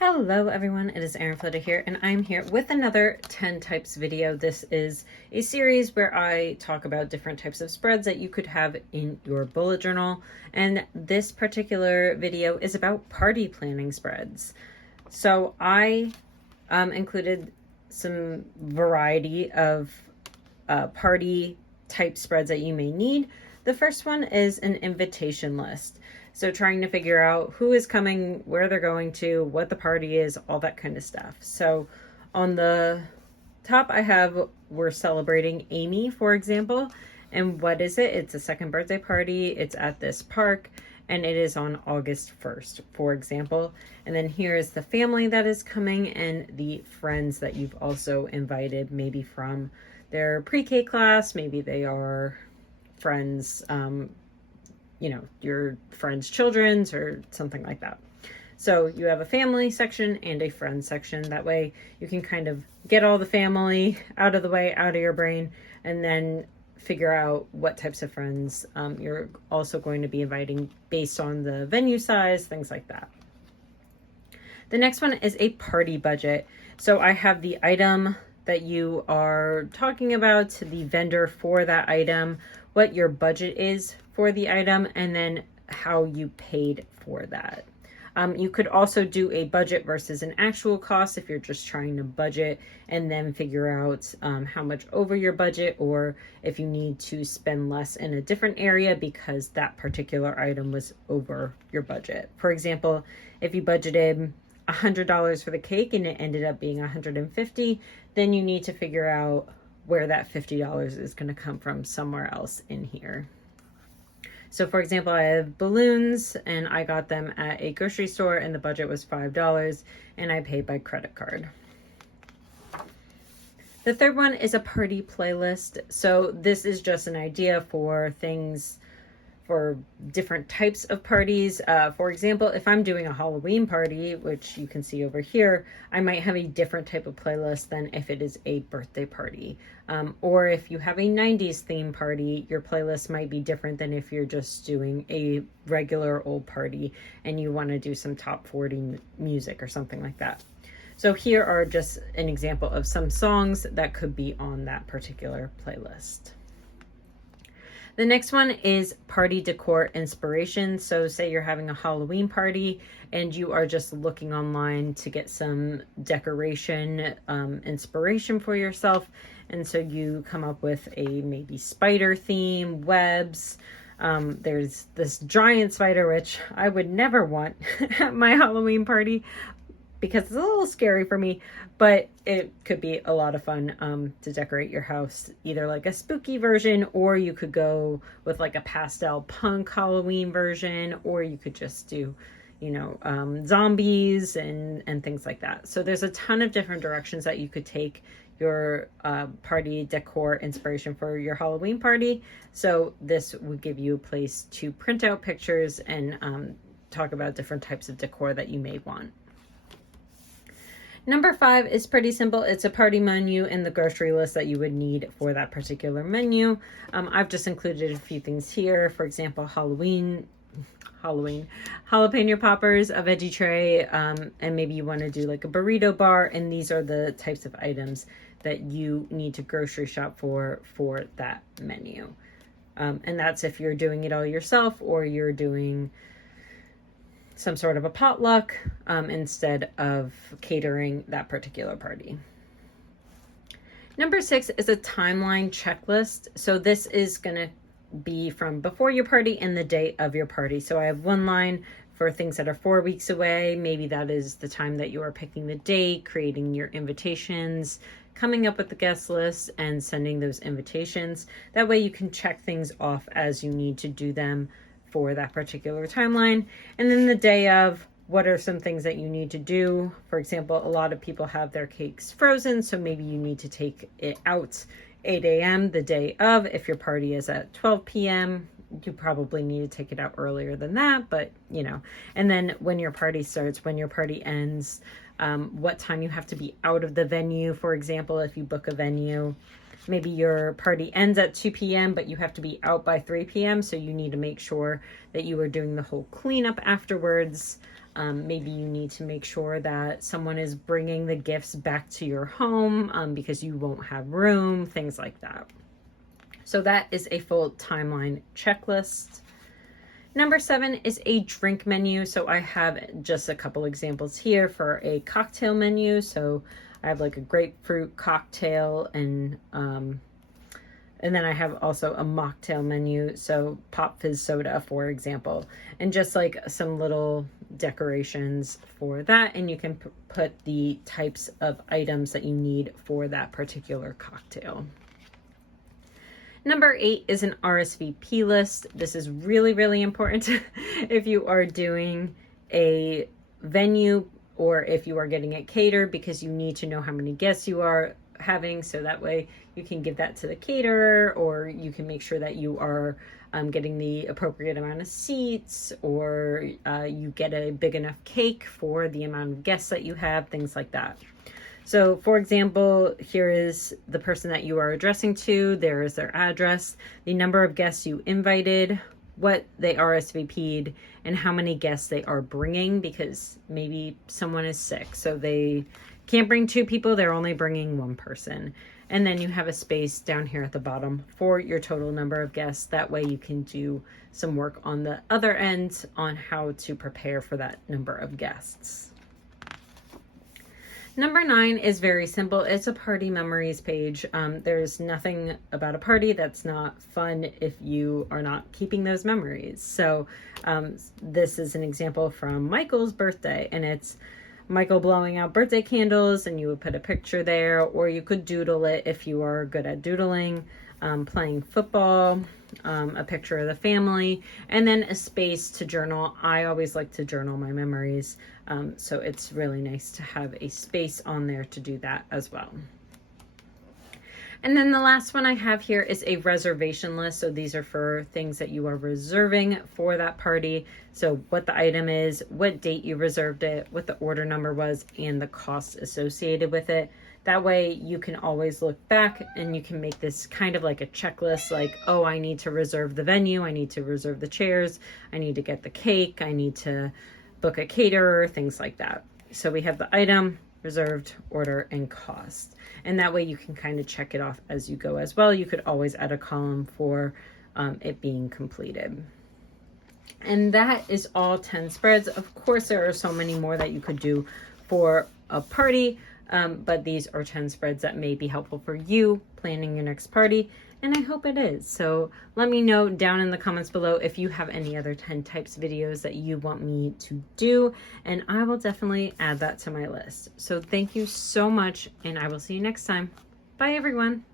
Hello everyone, it is Erin Floto here, and I'm here with another 10 types video. This is a series where I talk about different types of spreads that you could have in your bullet journal, and this particular video is about party planning spreads. So I included some variety of party type spreads that you may need. The first one is an invitation list. So trying to figure out who is coming, where they're going to, what the party is, all that kind of stuff. So on the top I have, we're celebrating Amy, for example. And what is it? It's a second birthday party. It's at this park and it is on August 1st, for example. And then here is the family that is coming and the friends that you've also invited, maybe from their pre-K class, maybe they are friends, your friends' children's or something like that. So you have a family section and a friends section. That way you can kind of get all the family out of the way, out of your brain, and then figure out what types of friends you're also going to be inviting based on the venue size, things like that. The next one is a party budget. So I have the item that you are talking about, the vendor for that item, what your budget is for the item, and then how you paid for that. You could also do a budget versus an actual cost if you're just trying to budget and then figure out how much over your budget, or if you need to spend less in a different area because that particular item was over your budget. For example, if you budgeted $100 for the cake and it ended up being $150, then you need to figure out where that $50 is going to come from somewhere else in here. So for example, I have balloons and I got them at a grocery store and the budget was $5 and I paid by credit card. The third one is a party playlist. So this is just an idea for things for different types of parties. For example, if I'm doing a Halloween party, which you can see over here, I might have a different type of playlist than if it is a birthday party. Or if you have a 90s theme party, your playlist might be different than if you're just doing a regular old party and you want to do some top 40 music or something like that. So here are just an example of some songs that could be on that particular playlist. The next one is party decor inspiration. So say you're having a Halloween party and you are just looking online to get some decoration inspiration for yourself. And so you come up with a maybe spider theme, webs. There's this giant spider, which I would never want at my Halloween party because it's a little scary for me, but it could be a lot of fun to decorate your house, either like a spooky version, or you could go with like a pastel punk Halloween version, or you could just do, zombies and things like that. So there's a ton of different directions that you could take your party decor inspiration for your Halloween party. So this would give you a place to print out pictures and talk about different types of decor that you may want. Number 5 is pretty simple. It's a party menu and the grocery list that you would need for that particular menu. I've just included a few things here. For example, Halloween, jalapeno poppers, a veggie tray, and maybe you want to do like a burrito bar. And these are the types of items that you need to grocery shop for that menu. And that's if you're doing it all yourself or you're doing some sort of a potluck instead of catering that particular party. Number 6 is a timeline checklist. So this is going to be from before your party and the day of your party. So I have one line for things that are 4 weeks away. Maybe that is the time that you are picking the date, creating your invitations, coming up with the guest list, and sending those invitations. That way you can check things off as you need to do them for that particular timeline. And then the day of, what are some things that you need to do? For example, a lot of people have their cakes frozen, so maybe you need to take it out 8 a.m. the day of. If your party is at 12 p.m., you probably need to take it out earlier than that, but and then when your party starts, when your party ends, what time you have to be out of the venue. For example, if you book a venue, maybe your party ends at 2 p.m., but you have to be out by 3 p.m. So you need to make sure that you are doing the whole cleanup afterwards. Maybe you need to make sure that someone is bringing the gifts back to your home because you won't have room, things like that. So that is a full timeline checklist. Number 7 is a drink menu. So I have just a couple examples here for a cocktail menu. So I have like a grapefruit cocktail and then I have also a mocktail menu. So pop fizz soda, for example, and just like some little decorations for that. And you can put the types of items that you need for that particular cocktail. Number 8 is an RSVP list. This is really, really important if you are doing a venue or if you are getting it catered, because you need to know how many guests you are having, so that way you can give that to the caterer, or you can make sure that you are getting the appropriate amount of seats, or you get a big enough cake for the amount of guests that you have, things like that. So for example, here is the person that you are addressing to. There is their address, the number of guests you invited, what they RSVP'd, and how many guests they are bringing, because maybe someone is sick, so they can't bring 2 people, they're only bringing 1 person. And then you have a space down here at the bottom for your total number of guests. That way you can do some work on the other end on how to prepare for that number of guests. Number 9 is very simple. It's a party memories page. There's nothing about a party that's not fun if you are not keeping those memories. So this is an example from Michael's birthday, and it's Michael blowing out birthday candles, and you would put a picture there, or you could doodle it if you are good at doodling, playing football, a picture of the family, and then a space to journal. I always like to journal my memories, so it's really nice to have a space on there to do that as well. And then the last one I have here is a reservation list. So these are for things that you are reserving for that party. So what the item is, what date you reserved it, what the order number was, and the cost associated with it. That way you can always look back and you can make this kind of like a checklist, like, oh, I need to reserve the venue, I need to reserve the chairs, I need to get the cake, I need to book a caterer, things like that. So we have the item, reserved, order, and cost. And that way you can kind of check it off as you go as well. You could always add a column for it being completed. And that is all 10 spreads. Of course, there are so many more that you could do for a party, but these are 10 spreads that may be helpful for you planning your next party. And I hope it is. So let me know down in the comments below if you have any other 10 types videos that you want me to do, and I will definitely add that to my list. So thank you so much, and I will see you next time. Bye everyone.